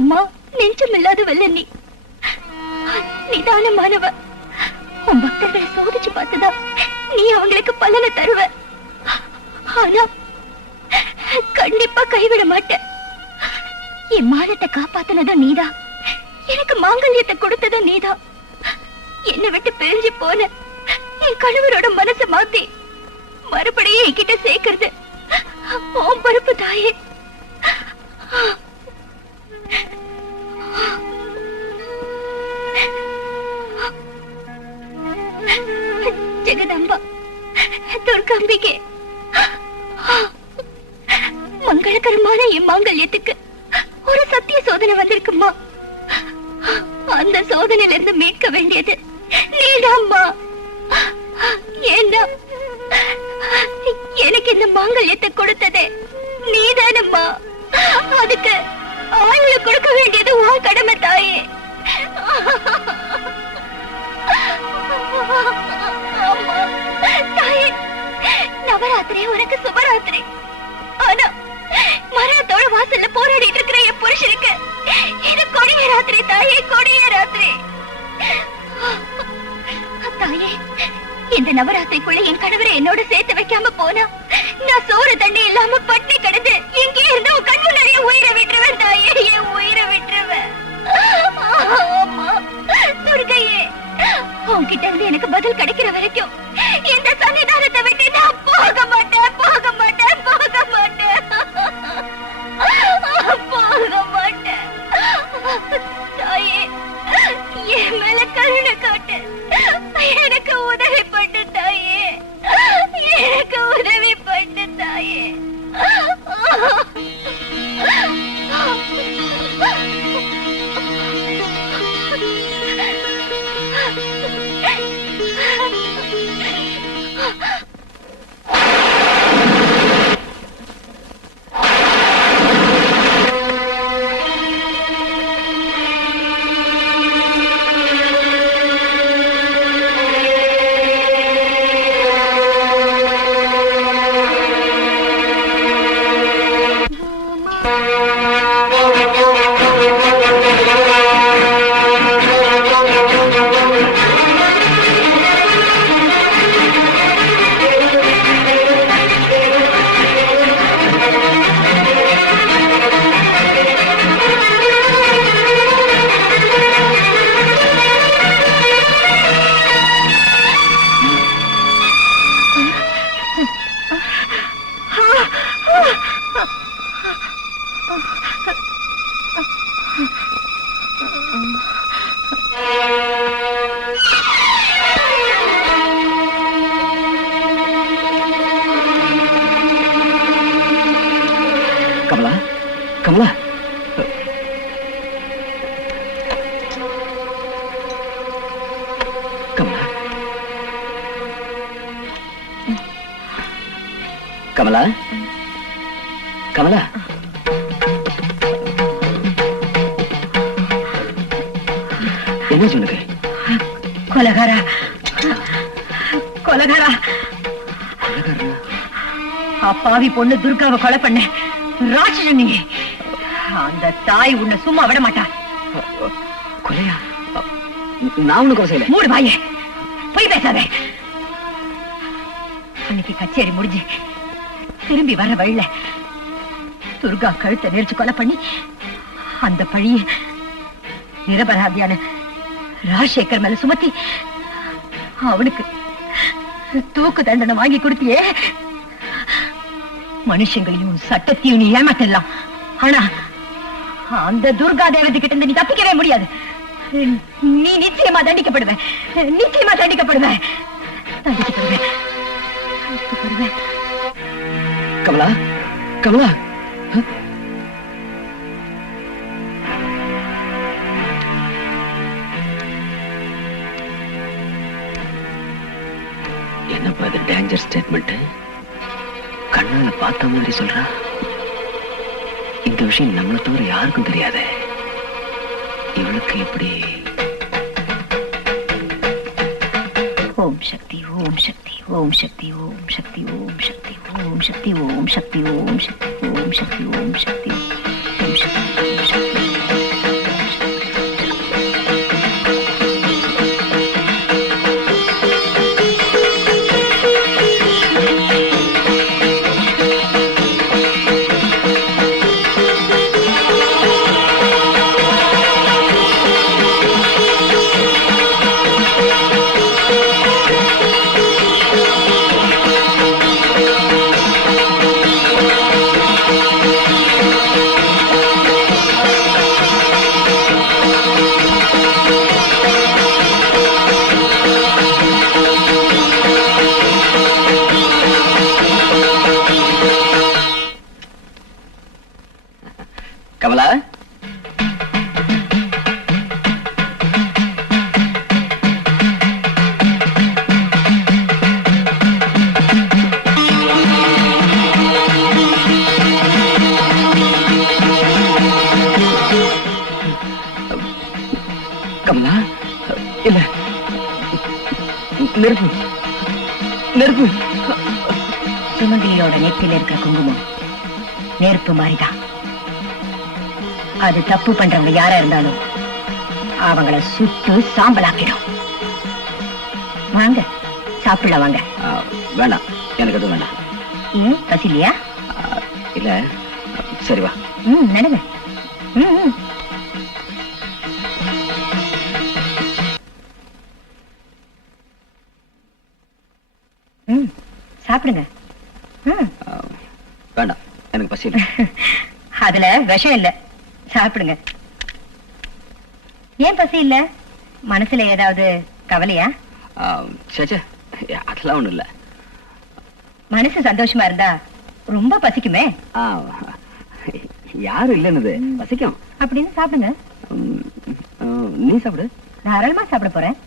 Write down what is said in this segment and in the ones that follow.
அம்மா, நெஞ்சமில்லாத வல்ல நீ நிதானமானவ. உன் பக்தர்களை சோதிச்சு பார்த்துதான் நீ அவங்களுக்கு பலனை தருவ. ஆனா கண்டிப்பா கைவிட மாட்டேன். என் மானத்தை காப்பாத்தினதும் நீதான், எனக்கு மாங்கல்யத்தை கொடுத்ததும் நீதான். என்னை விட்டு பிரிஞ்சு போன என் கணவரோட மனசை மாத்தி மறுபடியும் என்கிட்ட சேர்க்கிறது உன் பொறுப்பு தாயே. ஜெகதம்பா, துர்காம்பிகே, மங்களகரமான என் மாங்கல்யத்துக்கு ஒரு சத்திய சோதனை வந்திருக்குமா. அந்த சோதனையில இருந்து மீட்க வேண்டியது நீதாம்மா. ஏன்னா எனக்கு இந்த மாங்கல்யத்தை கொடுத்ததே நீதானம்மா. அதுக்கு ஆயுள கொடுக்க வேண்டியது உன் கடமை தாயே. தாயே, நவராத்திரி உனக்கு சுபராத்திரி. ஆனா மரணத்தோட வாசல்ல போராடிட்டு இருக்கிற என் புருஷனுக்கு இது கொடிய ராத்திரி தாயே, கொடிய ராத்திரி. தாயே, இந்த நவராத்திரிக்குள்ள என் கணவரை என்னோட சேர்த்து வைக்காம போனா நான் சோறு தண்ணி இல்லாம பட்டி கிடந்து இங்கே இருந்து உன் கண்ணு நிறைய உயிரை விட்டுருவேன் தாயே, என் உயிரை விட்டுருவேன். துர்கையே, உன்கிட்ட இருந்து எனக்கு பதில் கிடைக்கிற வரைக்கும் இந்த சன்னிதானத்தை விட்டு நான் போக மாட்டேன், போக மாட்டேன், போக மாட்டேன், போக மாட்டேன். தாயே, என் மேல கருணை காட்டு, எனக்கு உதவி பண்ணு தாயே, எனக்கு உதவி பண்ணு தாயே. கமலா, கமலா, கமலா, கமலா, கமலா. என்ன சொல்லுங்க? கொலகாரா, கொலகாரா, அப்பாவி பொண்ணு துர்காவை கொலை பண்ண ராட்சசன் நீ. அந்த தாய் உன்னை சும்மா விட மாட்டா. கொலையா? நான் ஒண்ணு கொலை செய்யல. மூடு வாயே, போய் பேசாத. அன்னைக்கு கச்சேரி முடிஞ்சு திரும்பி வர வழியில துர்கா கழுத்தை நெரிச்சு கொலை பண்ணி அந்த பழிய நிரபராதியான ராஜசேகர் மேல சுமத்தி அவனுக்கு தூக்கு தண்டனை வாங்கி கொடுத்தியே. மனுஷங்களையும் சட்டத்தையும் நீ ஏமாத்தலாம். ஆனா அந்த துர்கா தேவதை கிட்ட இருந்து நீ தப்பிக்கவே முடியாது. நீ நிச்சயமா தண்டிக்கப்படுவ, நிச்சயமா தண்டிக்கப்படுவ, தண்டிக்கப்படுவ. கமலா, கமலா, என்னப்பா இது டேஞ்சர் ஸ்டேட்மெண்ட்? கண்ணால பார்த்த மாதிரி சொல்றா. இந்த விஷயம் நம்மளை தவிர யாருக்கும் தெரியாத. இவளுக்கு எப்படி? ஓம் சக்தி, ஓம் சக்தி, ஓம் சக்தி, ஓம் சக்தி, ஓம் சக்தி, ஓம் சக்தி, ஓம் சக்தி, ஓம் சக்தி, ஓம் சக்தி, ஓம் சக்தி, ஓம் சக்தி, ஓம் சக்தி. கமலா, இல்ல, நெருப்பு நெருப்பு. சுமங்கலியோட நெத்தில இருக்கிற குங்குமம் நெருப்பு மாதிரிதான். அது தப்பு பண்றவங்க யாரா இருந்தாலும் அவங்கள சுட்டு சாம்பலாக்கிடும். வாங்க சாப்பிடலாம் வாங்க. வேண்டாம், எனக்கு எதுவும் வேண்டாம். ஏன் பசிலையா? இல்ல, சரி வா. நடங்க. சாப்பிடுங்க. வேண்டாம், எனக்கு பசி இல்லை. அதுல விஷம் இல்ல, சாப்பிடுங்க. ஏன் பசி இல்ல? மனசுல ஏதாவது கவலையா? சேச்சே, அதெல்லாம் ஒண்ணும் இல்ல. மனசு சந்தோஷமா இருந்தா ரொம்ப பசிக்குமே. யாரும் இல்லைன்னு பசிக்கும். அப்படின்னு சாப்பிடுங்க. நீ சாப்பிடு. தாராளமா சாப்பிட போறேன்.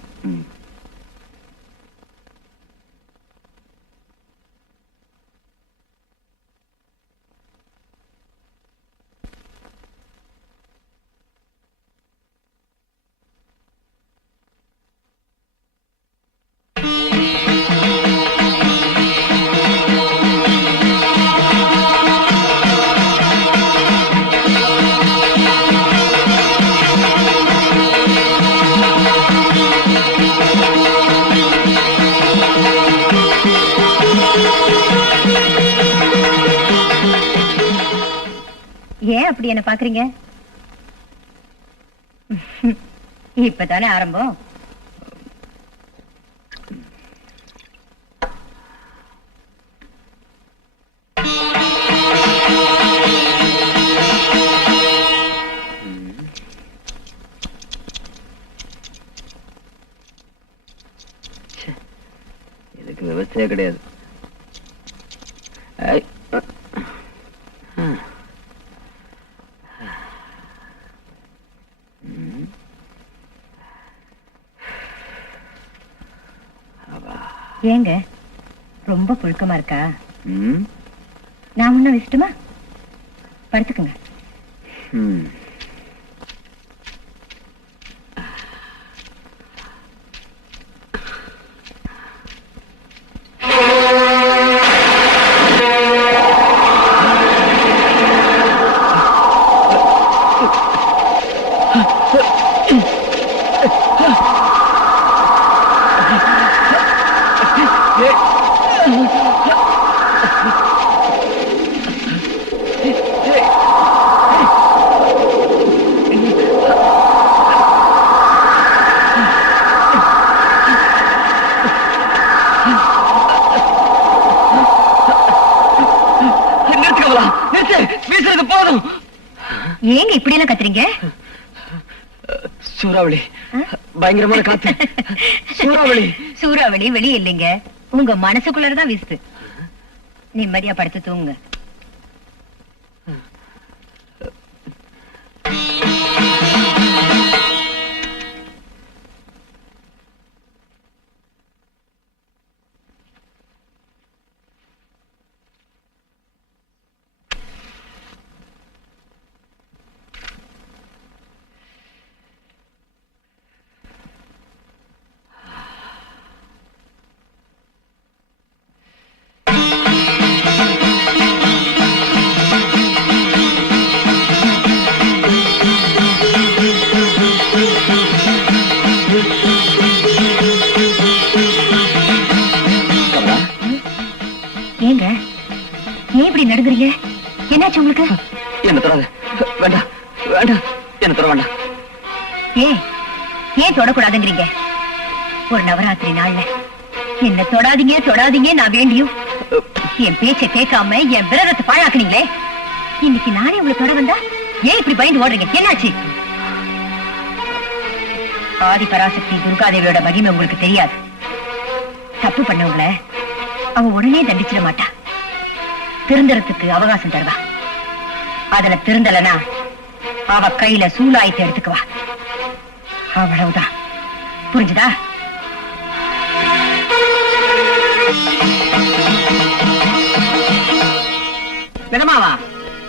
ஏன் அப்படி என்ன பாக்குறீங்க? இப்பதானே ஆரம்பம். இதுக்கு விவசாயம் கிடையாது. ஏங்க ரொம்ப புழுக்கமா இருக்கா? நான் முன்ன வச்சுட்டுமா? படுத்துக்குங்க. ஏங்க இப்படி எல்லாம் கத்துறீங்க? சூறாவளி, பயங்கரமான காத்து. சூறாவளி. சூறாவளி வெளியே இல்லைங்க, உங்க மனசுக்குள்ளதான் வீசுது. நிம்மதியா படுத்து தூங்குங்க. ஏங்க ஏன் இப்படி நடுங்குறீங்க? என்னாச்சு உங்களுக்கு? என்ன தொடாத. வேண்டாம் வேண்டாம், என்ன தொட வேண்டாம். ஏன் ஏன் தொடக்கூடாதுங்கிறீங்க? ஒரு நவராத்திரி நாள்ல என்ன தொடாதீங்க தொடாதீங்க நான் வேண்டியும் என் பேச்ச கேட்காம என் விரதத்தை பாழாக்குனீங்களே. இன்னைக்கு நானே உங்களை தொட வந்தா ஏன் இப்படி பயந்து ஓடுறீங்க? என்னாச்சு? ஆதி பராசக்தி துர்காதேவியோட மகிமை உங்களுக்கு தெரியாது. தப்பு பண்ணவங்கள அவ உடனே தண்டிச்சிட மாட்டா, திருந்தறதுக்கு அவகாசம் தருவா. அதுல திருந்தலனா அவ கையில சூலாயத்தை எடுத்துக்குவா. அவ்வளவுதான். புரிஞ்சுதா? நிஜமாவா?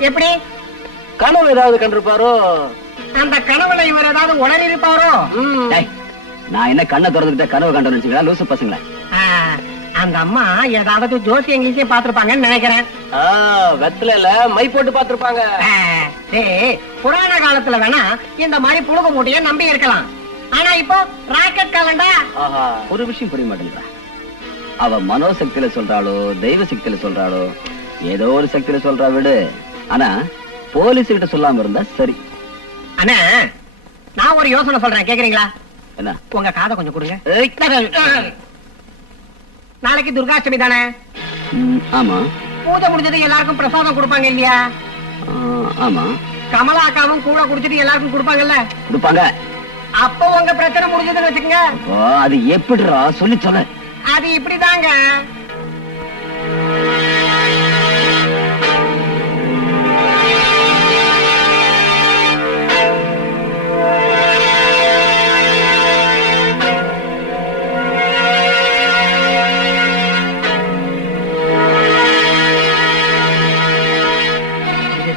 எப்படி? கனவு ஏதாவது கண்டிருப்பாரோ? அந்த கனவுல இவர் ஏதாவது உளறி இருப்பாரோ? நான் என்ன கண்ணை திறந்துகிட்ட கனவு கண்டோன்னு நினைச்சீங்களா லூசு பசங்களா? அந்த அம்மா ஏதாவது ஜோசியம் கீசியம் பாத்துருப்பாங்கன்னு நினைக்கிறேன். வெத்தலையில மை போட்டு பாத்துருப்பாங்க. புராண காலத்துல வேணா இந்த மாதிரி புழுகு மூட்டைய நம்பி இருக்கலாம். ஆனா இப்போ ராக்கெட் காலண்டா. ஒரு விஷயம் புரிய மாட்டேங்கிறா. அவ மனோசக்தியில சொல்றாளோ தெய்வ சக்தியில சொல்றாளோ ஏதோ ஒரு சக்தியில சொல்றா விடு. ஆனா போலீஸ் கிட்ட சொல்லாம இருந்தா சரி. அண்ணா நான் ஒரு யோசனை சொல்றேன், கேக்குறீங்களா? என்ன? உங்க காதை கொஞ்சம் கொடுங்க. நாளைக்கு துர்காஷ்டமி தானே? ஆமா. பூஜை முடிஞ்சது எல்லாருக்கும் பிரசாதம் கொடுப்பாங்க இல்லையா? ஆமா. கமலாக்காவும் கூட குடிச்சிட்டு எல்லாருக்கும் கொடுப்பாங்கல்ல? கொடுப்பாங்க. அப்போ உங்க பிரச்சனை முடிஞ்சதுன்னு வச்சுக்கோங்க. அது எப்படிடா சொல்லி சொல்ல? அது இப்படிதாங்க.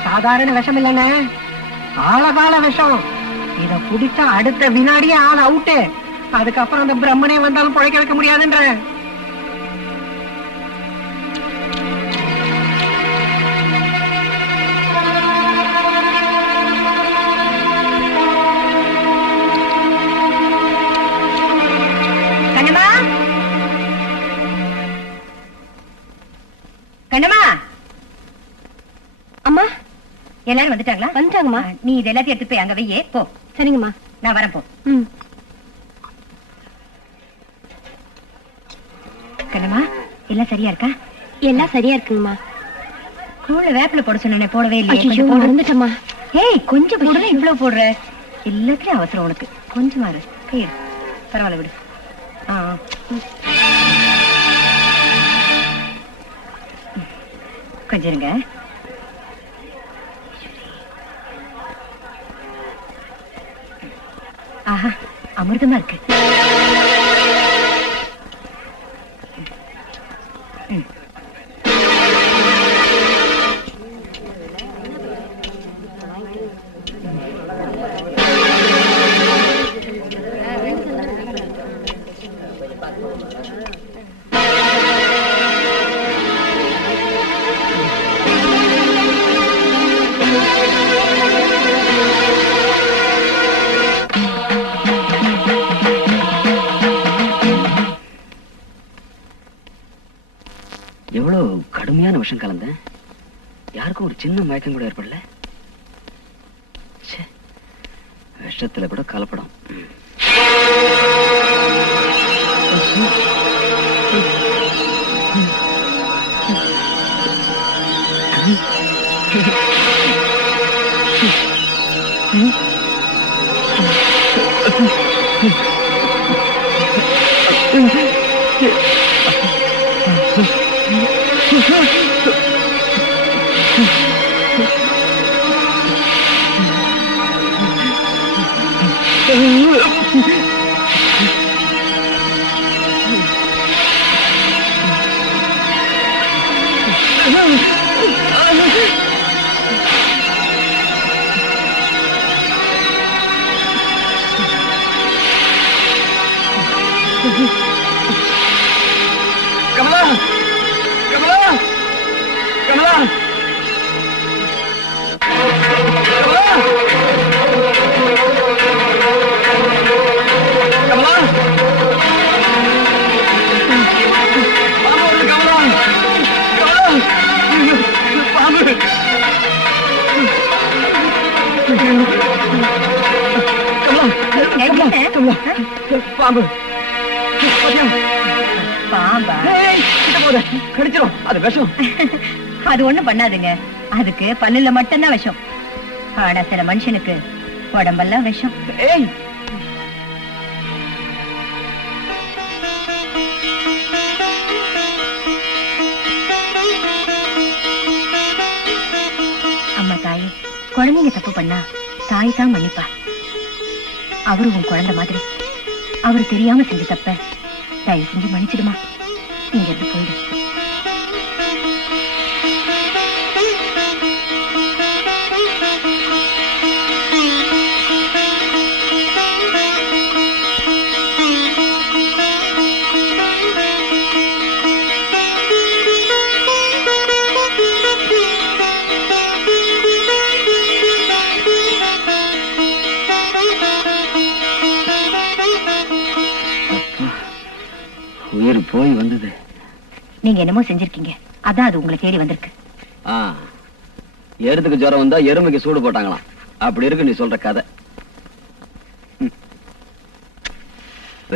சாதாரண விஷம் இல்லைன்னு, ஆழகால விஷம். இத குடிச்சா அடுத்த வினாடியே ஆள் அவுட்டு. அதுக்கப்புறம் அந்த பிரம்மனே வந்தாலும் பொழைக்க வைக்க முடியாதுன்ற. கண்ணம்மா, கண்ணம்மா. அம்மா எல்லாரும் வந்துட்டாங்களா? வந்துட்டாங்கம்மா. நீ இது எல்லாத்தையும் எடுத்து போய் அங்க வையே போ. சரிங்கம்மா, நான் வரேன் போ. கண்ணம்மா, எல்லாம் சரியா இருக்கா? எல்லாம் சரியா இருக்குங்கம்மா. கூழ்ல வேப்பில போட சொன்னேனே, போடவே இல்லையே. ஐயோ, மறந்துட்டேம்மா. ஏய், கொஞ்சம் போடுற, இவ்வளவு போடுற. எல்லாத்துலயும் அவசரம் உனக்கு. கொஞ்சமா இரு. கையிடு. பரவாயில்ல விடு. கொஞ்சம் இருங்க. ஆஹா, அமிர்தமா இருக்கு. எவ்வளவு கடுமையான விஷம் கலந்த, யாருக்கும் ஒரு சின்ன மயக்கம் கூட ஏற்படல. விஷத்துல கூட கலப்படம். கமலா, கமலா, கமலா, கமலா, கமலா, பாம்பு, கமலா, கமலா, பாம்பு, பாம்பு, பாம்பா? கடிச்சிடும். அது விஷம். அது ஒண்ணும் பண்ணாதுங்க. அதுக்கு பல்லுல மட்டும்தான் விஷம். ஆனா சில மனுஷனுக்கு உடம்பெல்லாம் விஷம். ஏய், அம்மா தாயே, குழந்தைங்க தப்பு பண்ணா தாய் தான் மன்னிப்பா. அவரு உன் குழந்தை மாதிரி. அவரு தெரியாம செஞ்ச தப்ப தயவு செஞ்சு மன்னிச்சிடுமா. இங்க இருந்து போயிடு. உயிர் போய் வந்தது. நீங்க என்னமோ செஞ்சிருக்கீங்க, அதான் அது உங்களை தேடி வந்திருக்கு. எருதுக்கு ஜுரம் வந்தா எருமைக்கு சூடு போட்டாங்களாம். அப்படி இருக்கு நீ சொல்ற கதை.